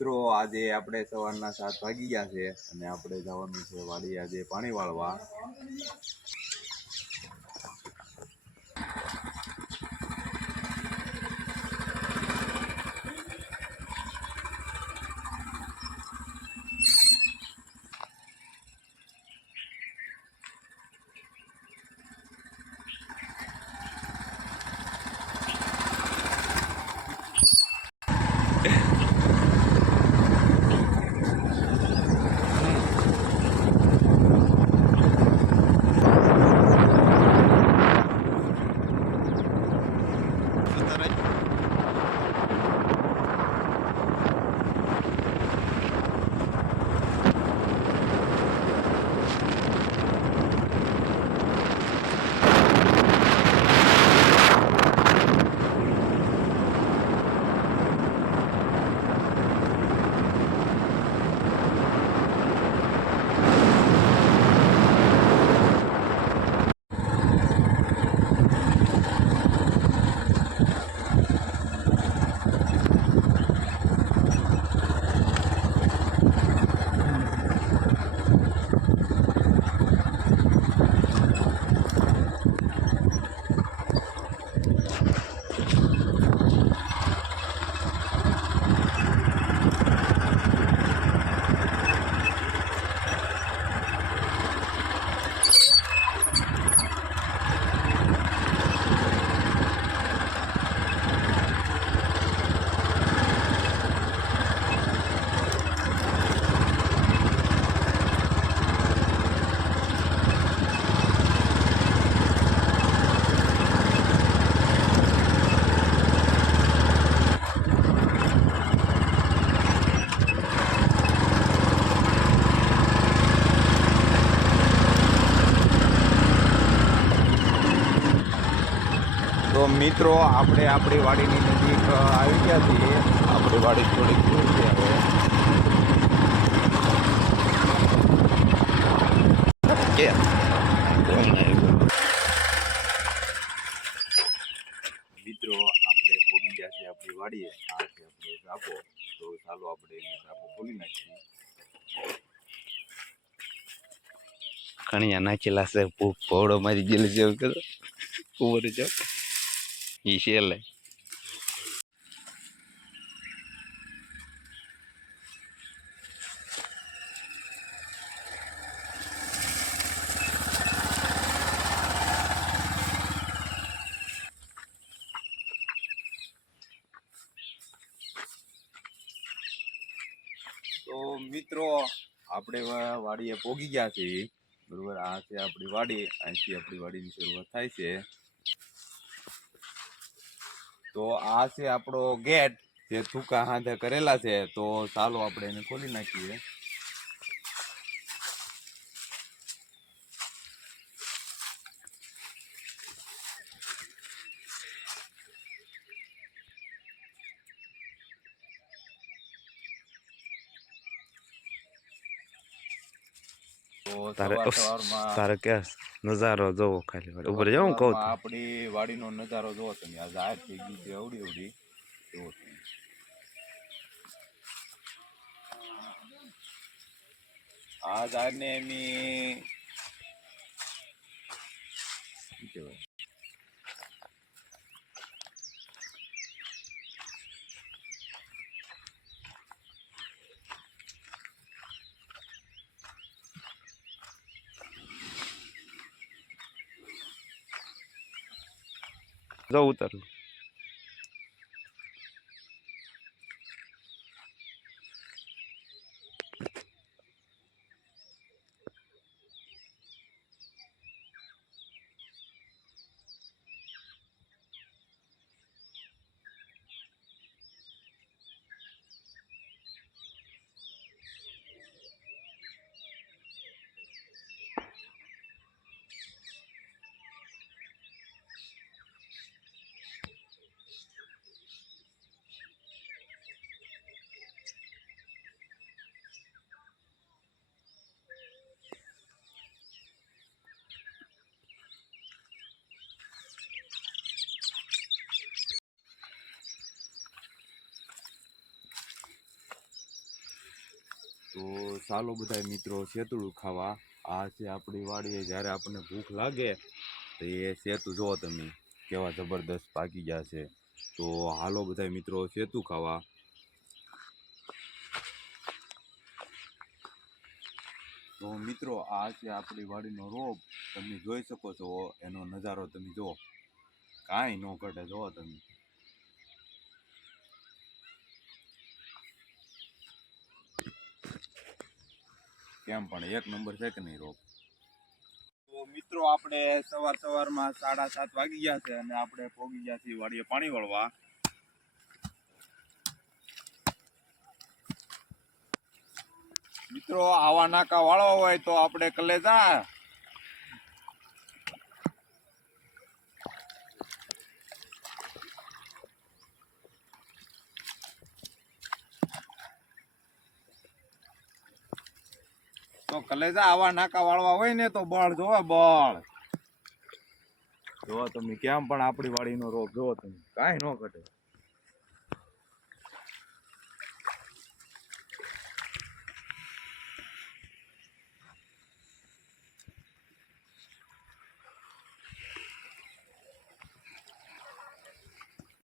મિત્રો આજે આપણે સવારના 7 વાગી ગયા છે અને આપણે જવાનું છે વાડી આજે પાણી વાળવા. તો મિત્રો આપણે આપણી વાડીની નજીક આવી ગયા છીએ. આપણી વાડી થોડીક દૂર છે હવે. મિત્રો આપણે ભોગી ગયા છે આપણી વાડીએ. આ છે આપણો ઝાપો. તો ચાલો આપણે એને ઝાપો ખોલી નાખીએ. કણિયા નાખેલા છે, ભોળો મારી ગયેલી છે, કરો ઉભર જાવ ઈ છે લે. તો મિત્રો આપણે વાડીએ પોગી ગયા છીએ. બરોબર, આ છે આપણી વાડી. અહીંથી આપણી વાડીની શરૂઆત થાય છે. તો આ છે આપણો ગેટ જે થૂકા હાથે કરેલા છે. તો ચાલો આપણે એને ખોલી નાખીએ. તારે કે નજારો જોવો ખાલી ઉપર જાઉં કહું આપણી વાડીનો નજારો જોવો તમે. આ જાહેર થઈ ગઈ છે અવડી અવડી. જોવો તમે. આ જાહેર ને એની શું કહેવાય, જો ઉતારું. તો ચાલો બધા મિત્રો સેતુડું ખાવા. આ છે આપણી વાડીએ જ્યારે આપણને ભૂખ લાગે તો એ સેતુ જુઓ તમે કેવા જબરદસ્ત પાકી ગયા છે. તો હાલો બધા મિત્રો સેતુ ખાવા. તો મિત્રો આ છે આપણી વાડીનો રોપ. તમે જોઈ શકો છો એનો નજારો તમે જુઓ, કાંઈ ન ઘટે. જુઓ તમે કેમ પણ એક નંબર છે કે નહીં રોપ. તો મિત્રો આપણે સવારમાં 7:30 વાગી ગયા છે અને આપણે પોગી ગયા છીએ વાડીએ પાણી વાળવા. મિત્રો આવા નાકા વાળવા હોય તો આપણે કલેજા આવા નાકા વાળવા હોય ને તો બળ જોવે બળ. જો તમે કેમ પણ આપણી વાડીનો રોપ જોવો તમે, કાંઈ ન ઘટે.